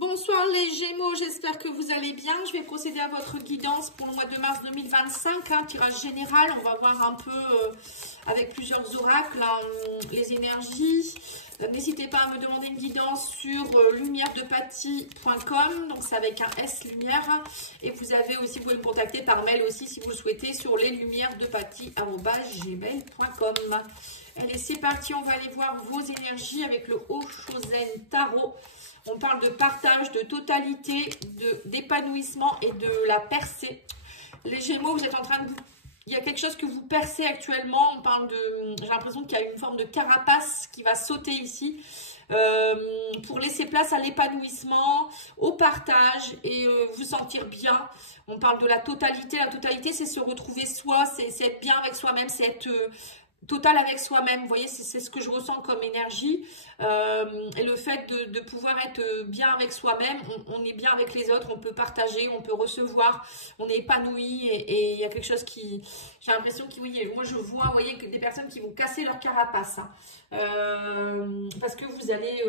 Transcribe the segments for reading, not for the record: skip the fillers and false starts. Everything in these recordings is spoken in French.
Bonsoir les Gémeaux, j'espère que vous allez bien. Je vais procéder à votre guidance pour le mois de mars 2025, tirage général. On va voir un peu avec plusieurs oracles les énergies. N'hésitez pas à me demander une guidance sur lumieredepathie.com, donc c'est avec un S lumière. Et vous avez aussi, vous pouvez me contacter par mail aussi si vous le souhaitez sur leslumièresdepathie@gmail.com. Allez, c'est parti, on va aller voir vos énergies avec le Oshozen Tarot. On parle de partage, de totalité, d'épanouissement et de la percée. Les Gémeaux, vous êtes en train de... Il y a quelque chose que vous percez actuellement. On parle de... J'ai l'impression qu'il y a une forme de carapace qui va sauter ici pour laisser place à l'épanouissement, au partage et vous sentir bien. On parle de la totalité. La totalité, c'est se retrouver soi, c'est être bien avec soi-même, c'est être... total avec soi-même, vous voyez, c'est ce que je ressens comme énergie, et le fait de pouvoir être bien avec soi-même, on est bien avec les autres, on peut partager, on peut recevoir, on est épanoui, et il y a quelque chose qui, j'ai l'impression que, oui, moi je vois, vous voyez, que des personnes qui vont casser leur carapace, hein, parce que vous allez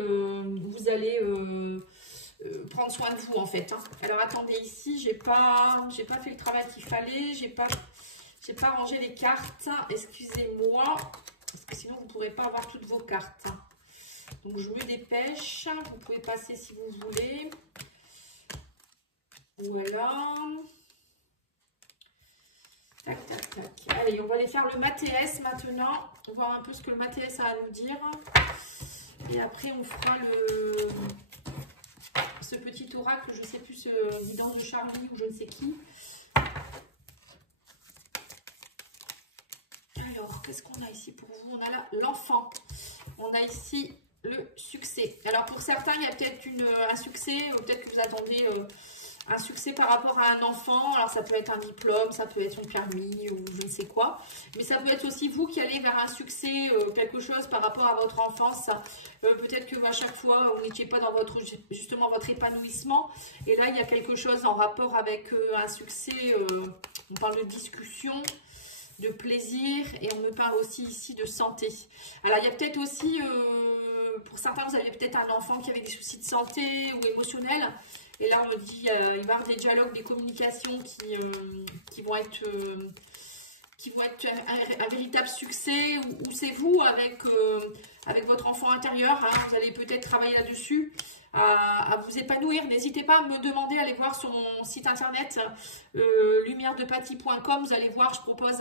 prendre soin de vous en fait, hein. Alors attendez, ici, j'ai pas fait le travail qu'il fallait, j'ai pas rangé les cartes, excusez-moi, parce que sinon vous ne pourrez pas avoir toutes vos cartes. Donc je me dépêche, vous pouvez passer si vous voulez. Voilà. Tac, tac, tac. Allez, on va aller faire le Mathéès maintenant, voir un peu ce que le Mathéès a à nous dire. Et après on fera ce petit oracle, je ne sais plus, guidance de Charlie ou je ne sais qui. Alors, qu'est-ce qu'on a ici pour vous? On a là l'enfant. On a ici le succès. Alors, pour certains, il y a peut-être un succès, ou peut-être que vous attendez un succès par rapport à un enfant. Alors, ça peut être un diplôme, ça peut être son permis, ou je ne sais quoi. Mais ça peut être aussi vous qui allez vers un succès, quelque chose par rapport à votre enfance. Peut-être que à chaque fois, vous n'étiez pas dans justement votre épanouissement. Et là, il y a quelque chose en rapport avec un succès. On parle de discussion, de plaisir, et on me parle aussi ici de santé. Alors il y a peut-être aussi, pour certains vous avez peut-être un enfant qui avait des soucis de santé ou émotionnels, et là on me dit il va y avoir des dialogues, des communications qui vont être un véritable succès, ou c'est vous avec votre enfant intérieur, hein, vous allez peut-être travailler là-dessus, à vous épanouir. N'hésitez pas à me demander, allez voir sur mon site internet lumieredepathie.com, vous allez voir, je propose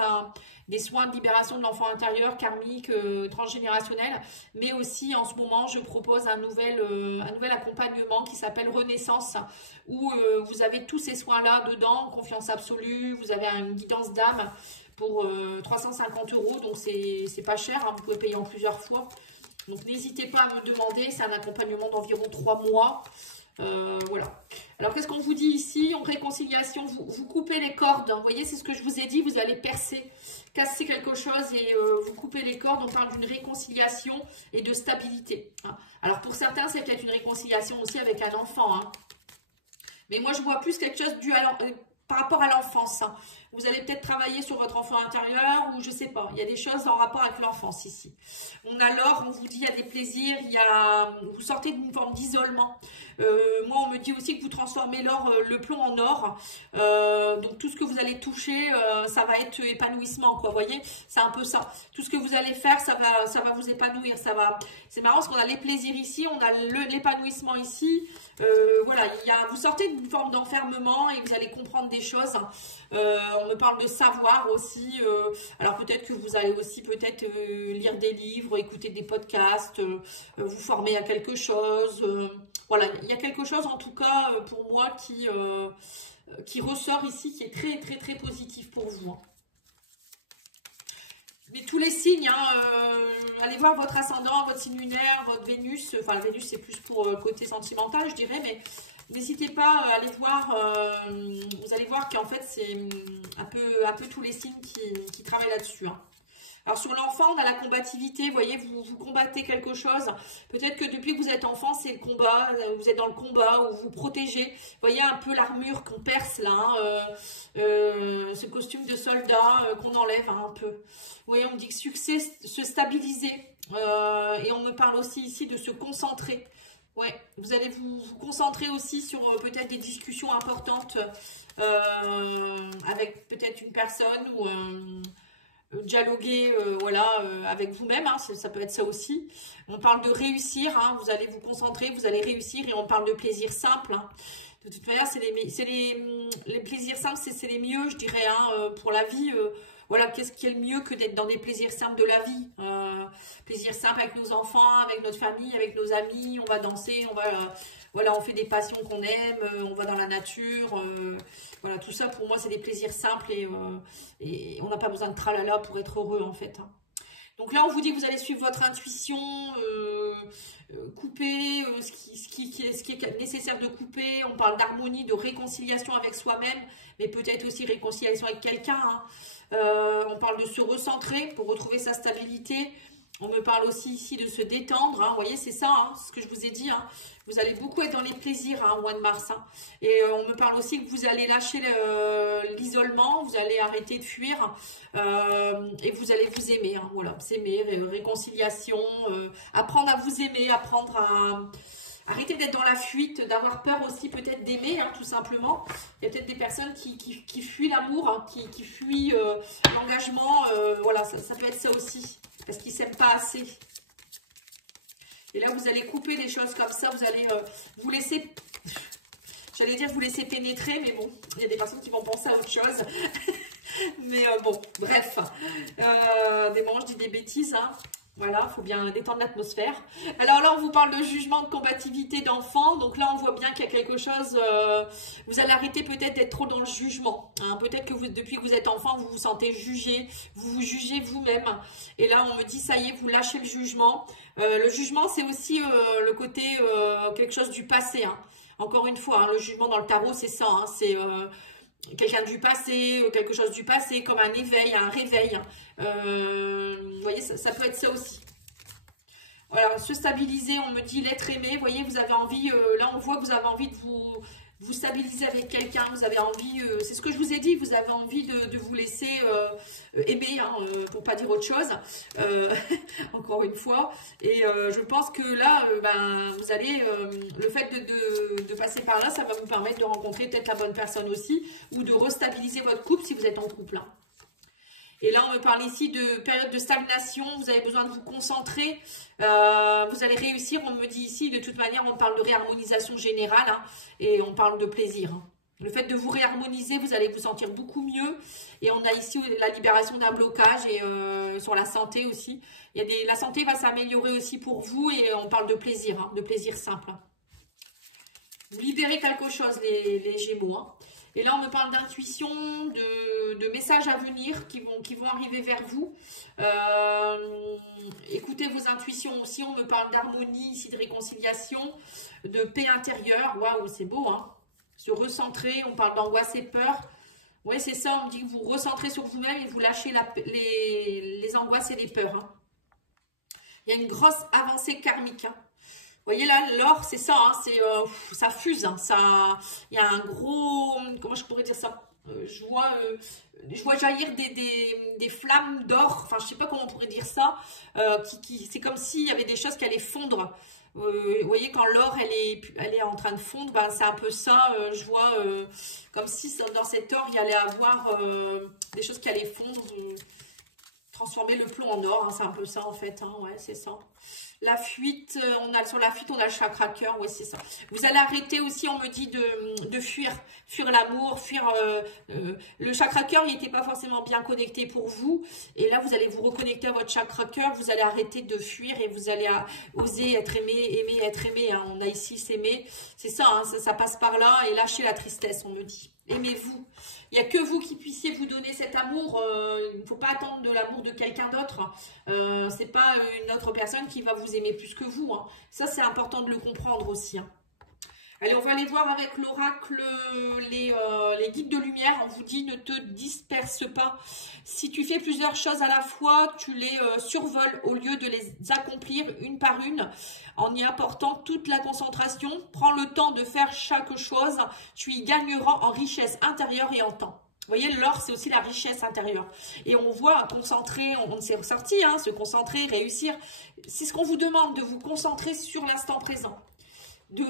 des soins de libération de l'enfant intérieur, karmique, transgénérationnel, mais aussi en ce moment je propose un nouvel accompagnement qui s'appelle Renaissance, où vous avez tous ces soins-là dedans, confiance absolue, vous avez une guidance d'âme pour 350 €, donc c'est pas cher, hein, vous pouvez payer en plusieurs fois. Donc n'hésitez pas à me demander, c'est un accompagnement d'environ 3 mois. Voilà. Alors qu'est-ce qu'on vous dit ici? En réconciliation, vous coupez les cordes, hein. Vous voyez, c'est ce que je vous ai dit, vous allez casser quelque chose et vous coupez les cordes. On parle d'une réconciliation et de stabilité, hein. Alors pour certains, c'est peut-être une réconciliation aussi avec un enfant, hein. Mais moi je vois plus quelque chose dû par rapport à l'enfance, hein. Vous allez peut-être travailler sur votre enfant intérieur, ou je sais pas, il y a des choses en rapport avec l'enfance ici. On a l'or, on vous dit il y a des plaisirs, vous sortez d'une forme d'isolement. Moi on me dit aussi que vous transformez l'or, le plomb en or. Donc tout ce que vous allez toucher, ça va être épanouissement, quoi, vous voyez, c'est un peu ça. Tout ce que vous allez faire, ça va vous épanouir, c'est marrant parce qu'on a les plaisirs ici, on a l'épanouissement ici. Voilà, vous sortez d'une forme d'enfermement et vous allez comprendre des choses. On me parle de savoir aussi. Alors peut-être que vous allez aussi lire des livres, écouter des podcasts, vous former à quelque chose. Voilà, il y a quelque chose en tout cas pour moi qui ressort ici, qui est très très très positif pour vous, hein. Mais tous les signes, hein, allez voir votre ascendant, votre signe lunaire, votre Vénus. Enfin, la Vénus, c'est plus pour le côté sentimental, je dirais. Mais n'hésitez pas à aller voir. Vous allez voir qu'en fait, c'est un peu tous les signes qui travaillent là-dessus, hein. Alors sur l'enfant, on a la combativité, vous voyez, vous combattez quelque chose. Peut-être que depuis que vous êtes enfant, c'est le combat, vous êtes dans le combat, ou vous protégez. Vous voyez un peu l'armure qu'on perce là, hein, ce costume de soldat qu'on enlève, hein, un peu. Vous voyez, on me dit que succès, se stabiliser. Et on me parle aussi ici de se concentrer. Ouais, vous allez vous concentrer aussi sur peut-être des discussions importantes avec peut-être une personne ou dialoguer voilà, avec vous-même, hein, ça peut être ça aussi. On parle de réussir, hein, vous allez vous concentrer, vous allez réussir et on parle de plaisir simple. Hein. De toute manière, les plaisirs simples, c'est les mieux, je dirais, hein, pour la vie. Voilà, qu'est-ce qui est le mieux que d'être dans des plaisirs simples de la vie. Plaisirs simples avec nos enfants, avec notre famille, avec nos amis, on va danser, voilà, on fait des passions qu'on aime, on va dans la nature. Voilà, tout ça, pour moi, c'est des plaisirs simples et on n'a pas besoin de tralala pour être heureux, en fait. Hein. Donc là, on vous dit que vous allez suivre votre intuition, couper ce qui est nécessaire de couper. On parle d'harmonie, de réconciliation avec soi-même, mais peut-être aussi réconciliation avec quelqu'un. Hein. On parle de se recentrer pour retrouver sa stabilité. On me parle aussi ici de se détendre. Hein. Vous voyez, c'est ça, hein, ce que je vous ai dit. Hein. Vous allez beaucoup être dans les plaisirs hein, au mois de mars. Hein. Et on me parle aussi que vous allez lâcher l'isolement. Vous allez arrêter de fuir. Et vous allez vous aimer. Hein. Voilà, s'aimer, réconciliation. Apprendre à vous aimer. Apprendre à... Arrêtez d'être dans la fuite, d'avoir peur aussi peut-être d'aimer, hein, tout simplement. Il y a peut-être des personnes qui fuient l'amour, hein, qui fuient l'engagement. Voilà, ça peut être ça aussi, parce qu'ils ne s'aiment pas assez. Et là, vous allez couper des choses comme ça, vous allez vous laisser... J'allais dire vous laisser pénétrer, mais bon, il y a des personnes qui vont penser à autre chose. Mais bon, bref. Des moments, je dis des bêtises, hein. Voilà, il faut bien détendre l'atmosphère. Alors là, on vous parle de jugement, de combativité d'enfants. Donc là, on voit bien qu'il y a quelque chose... vous allez arrêter peut-être d'être trop dans le jugement. Hein. Peut-être que depuis que vous êtes enfant, vous vous sentez jugé. Vous vous jugez vous-même. Et là, on me dit, ça y est, vous lâchez le jugement. Le jugement, c'est aussi le côté quelque chose du passé. Hein. Encore une fois, hein, le jugement dans le tarot, c'est ça. Hein. C'est... quelqu'un du passé, quelque chose du passé, comme un éveil, un réveil. Vous voyez, ça peut être ça aussi. Voilà, se stabiliser, on me dit l'être aimé. Vous voyez, vous avez envie, là on voit que vous avez envie de vous stabiliser avec quelqu'un. Vous avez envie, c'est ce que je vous ai dit, vous avez envie de vous laisser aimer, hein, pour pas dire autre chose. Encore une fois. Et je pense que là, ben, vous allez, le fait de passer par là, ça va vous permettre de rencontrer peut-être la bonne personne aussi, ou de restabiliser votre couple si vous êtes en couple. Hein. Et là, on me parle ici de période de stagnation. Vous avez besoin de vous concentrer. Vous allez réussir. On me dit ici, de toute manière, on parle de réharmonisation générale. Hein, et on parle de plaisir. Hein. Le fait de vous réharmoniser, vous allez vous sentir beaucoup mieux. Et on a ici la libération d'un blocage et sur la santé aussi. La santé va s'améliorer aussi pour vous. Et on parle de plaisir, hein, de plaisir simple. Vous libérez quelque chose, les Gémeaux. Hein. Et là, on me parle d'intuition, de messages à venir qui vont arriver vers vous. Écoutez vos intuitions aussi. On me parle d'harmonie, ici de réconciliation, de paix intérieure. Waouh, c'est beau, hein. Se recentrer, on parle d'angoisse et peur. Oui, c'est ça, on me dit que vous recentrez sur vous-même et vous lâchez les angoisses et les peurs. Hein. Il y a une grosse avancée karmique, hein. Vous voyez là, l'or, c'est ça, hein, ça fuse, hein, il y a un gros, comment je pourrais dire ça, je vois jaillir des flammes d'or, enfin je sais pas comment on pourrait dire ça, c'est comme s'il y avait des choses qui allaient fondre. Vous voyez, quand l'or elle est en train de fondre, ben, c'est un peu ça, je vois comme si dans cet or il y allait avoir des choses qui allaient fondre, transformer le plomb en or, hein, c'est un peu ça en fait, hein, ouais, c'est ça. La fuite, sur la fuite, on a le chakra cœur, ouais, c'est ça. Vous allez arrêter aussi, on me dit, de fuir l'amour, fuir... le chakra cœur, il n'était pas forcément bien connecté pour vous. Et là, vous allez vous reconnecter à votre chakra cœur, vous allez arrêter de fuir et vous allez oser être aimé, aimer, être aimé. Hein. On a ici s'aimer, c'est ça, hein, ça passe par là. Et lâcher la tristesse, on me dit. Aimez-vous. Il n'y a que vous qui puissiez vous donner cet amour. Il ne faut pas attendre de l'amour de quelqu'un d'autre. C'est pas une autre personne qui va vous aimer plus que vous. Hein. Ça, c'est important de le comprendre aussi. Hein. Allez, on va aller voir avec l'oracle les guides de lumière. On vous dit, ne te disperse pas. Si tu fais plusieurs choses à la fois, tu les survoles au lieu de les accomplir une par une en y apportant toute la concentration. Prends le temps de faire chaque chose. Tu y gagneras en richesse intérieure et en temps. Vous voyez, l'or, c'est aussi la richesse intérieure. Et on voit concentrer, on s'est ressorti, hein, se concentrer, réussir. C'est ce qu'on vous demande, de vous concentrer sur l'instant présent.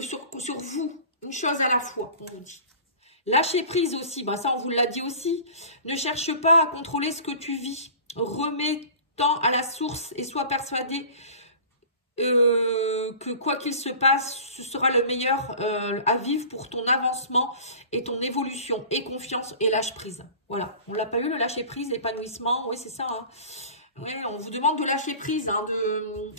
sur vous, une chose à la fois, on vous dit. Lâcher prise aussi, bah ça on vous l'a dit aussi. Ne cherche pas à contrôler ce que tu vis. Remets-t'en à la source et sois persuadé que quoi qu'il se passe, ce sera le meilleur à vivre pour ton avancement et ton évolution. Et confiance et lâche prise. Voilà, on l'a pas eu le lâcher prise, l'épanouissement, oui c'est ça. Hein. Oui, on vous demande de lâcher prise, hein,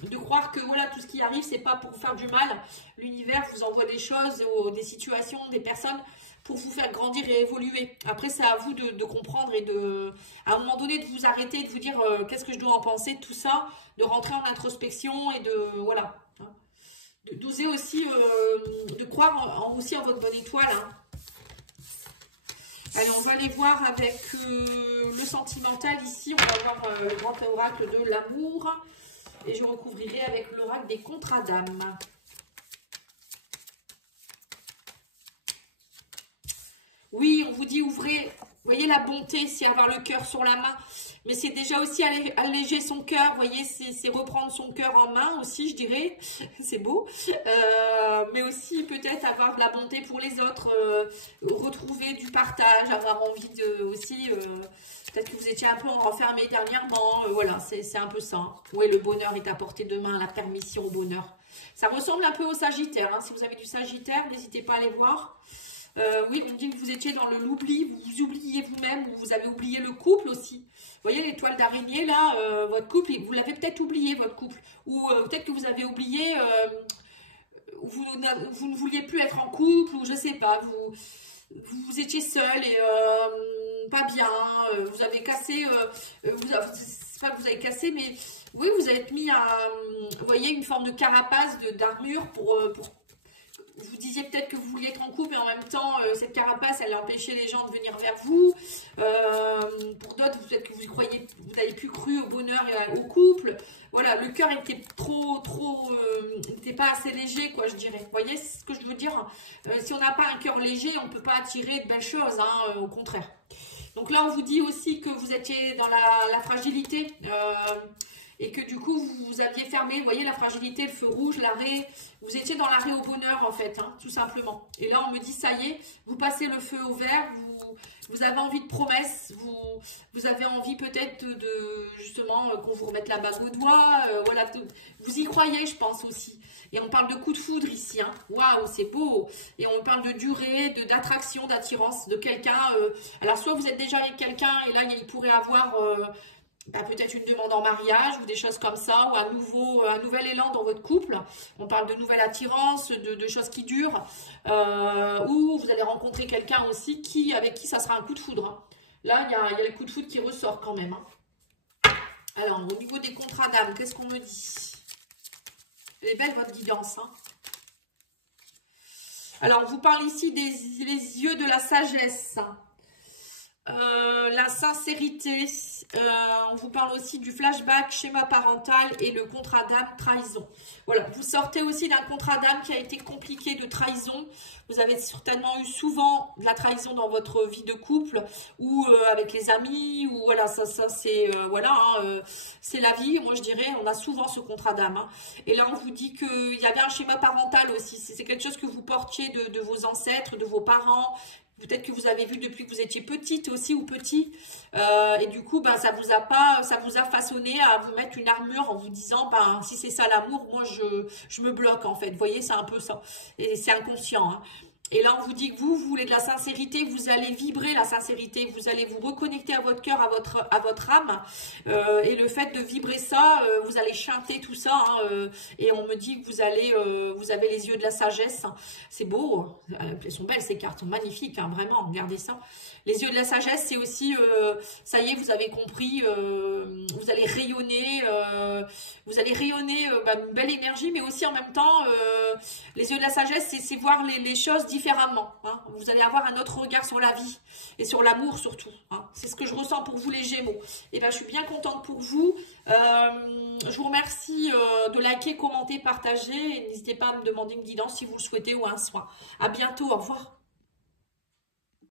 de croire que voilà, tout ce qui arrive, c'est pas pour faire du mal. L'univers vous envoie des choses, des situations, des personnes pour vous faire grandir et évoluer. Après, c'est à vous de comprendre et à un moment donné, de vous arrêter, de vous dire qu'est-ce que je dois en penser, tout ça, de rentrer en introspection et voilà. Hein, d'oser aussi, de croire aussi en votre bonne étoile. Hein. Allez, on va aller voir avec le sentimental ici. On va voir le grand oracle de l'amour. Et je recouvrirai avec l'oracle des contrats d'âme. Oui, on vous dit ouvrez, voyez la bonté, c'est avoir le cœur sur la main. Mais c'est déjà aussi alléger son cœur, vous voyez, c'est reprendre son cœur en main aussi, je dirais. C'est beau. Mais aussi peut-être avoir de la bonté pour les autres, retrouver du partage, avoir envie de aussi... peut-être que vous étiez un peu renfermé dernièrement. Voilà, c'est un peu ça. Hein. Oui, le bonheur est à portée de main, la permission au bonheur. Ça ressemble un peu au Sagittaire. Hein. Si vous avez du Sagittaire, n'hésitez pas à aller voir. Oui, on dit que vous étiez dans l'oubli, vous vous oubliez vous-même, ou vous avez oublié le couple aussi. Vous voyez l'étoile d'araignée là, votre couple, vous l'avez peut-être oublié votre couple. Ou peut-être que vous avez oublié, vous ne vouliez plus être en couple, ou je sais pas, vous étiez seul et pas bien, vous avez cassé, c'est pas que vous avez cassé, mais oui, vous avez mis vous voyez, une forme de carapace, d'armure pour vous disiez peut-être que vous vouliez être en couple, mais en même temps, cette carapace, elle empêchait les gens de venir vers vous. Pour d'autres, peut-être que vous n'avez plus cru au bonheur et au couple. Voilà, le cœur était n'était pas assez léger, quoi, je dirais. Vous voyez ce que je veux dire? Si on n'a pas un cœur léger, on ne peut pas attirer de belles choses, hein, au contraire. Donc là, on vous dit aussi que vous étiez dans la fragilité. Et que du coup, vous aviez fermé, vous voyez la fragilité, le feu rouge, l'arrêt, vous étiez dans l'arrêt au bonheur en fait, hein, tout simplement. Et là, on me dit, ça y est, vous passez le feu au vert, vous avez envie de promesses, vous avez envie peut-être justement, qu'on vous remette la bague au doigt, voilà, vous y croyez, je pense aussi. Et on parle de coup de foudre ici, hein. Waouh, c'est beau. Et on parle de durée, d'attraction, d'attirance de quelqu'un. Alors, soit vous êtes déjà avec quelqu'un et là, il pourrait avoir... peut-être une demande en mariage ou des choses comme ça, ou un nouvel élan dans votre couple. On parle de nouvelle attirance, de choses qui durent, ou vous allez rencontrer quelqu'un aussi avec qui ça sera un coup de foudre. Hein. Là, il y a le coup de foudre qui ressort quand même. Hein. Alors, au niveau des contrats d'âme, qu'est-ce qu'on me dit? Elle est belle votre guidance. Hein. Alors, on vous parle ici les yeux de la sagesse. La sincérité, on vous parle aussi du flashback, schéma parental et le contrat d'âme, trahison. Voilà, vous sortez aussi d'un contrat d'âme qui a été compliqué, de trahison. Vous avez certainement eu souvent de la trahison dans votre vie de couple ou avec les amis, ou voilà, ça c'est voilà, hein, c'est la vie. Moi je dirais, on a souvent ce contrat d'âme. Hein. Et là on vous dit qu'il y avait un schéma parental aussi. C'est quelque chose que vous portiez de vos ancêtres, de vos parents. Peut-être que vous avez vu depuis que vous étiez petite aussi ou petit. Et du coup, ben, ça vous a façonné à vous mettre une armure en vous disant, ben, si c'est ça l'amour, moi je me bloque en fait. Vous voyez, c'est un peu ça. Et c'est inconscient. Hein. Et là, on vous dit que vous voulez de la sincérité, vous allez vibrer la sincérité, vous allez vous reconnecter à votre cœur, à votre âme. Et le fait de vibrer ça, vous allez chanter tout ça. Hein, et on me dit que vous avez les yeux de la sagesse. C'est beau, elles sont belles ces cartes, sont magnifiques, hein, vraiment, regardez ça. Les yeux de la sagesse, c'est aussi, ça y est, vous avez compris, vous allez rayonner, une belle énergie, mais aussi en même temps, les yeux de la sagesse, c'est voir les choses différemment. Hein. Vous allez avoir un autre regard sur la vie et sur l'amour surtout. Hein. C'est ce que je ressens pour vous les Gémeaux. Et ben, je suis bien contente pour vous. Je vous remercie de liker, commenter, partager. Et n'hésitez pas à me demander une guidance si vous le souhaitez ou un soin. À bientôt, au revoir.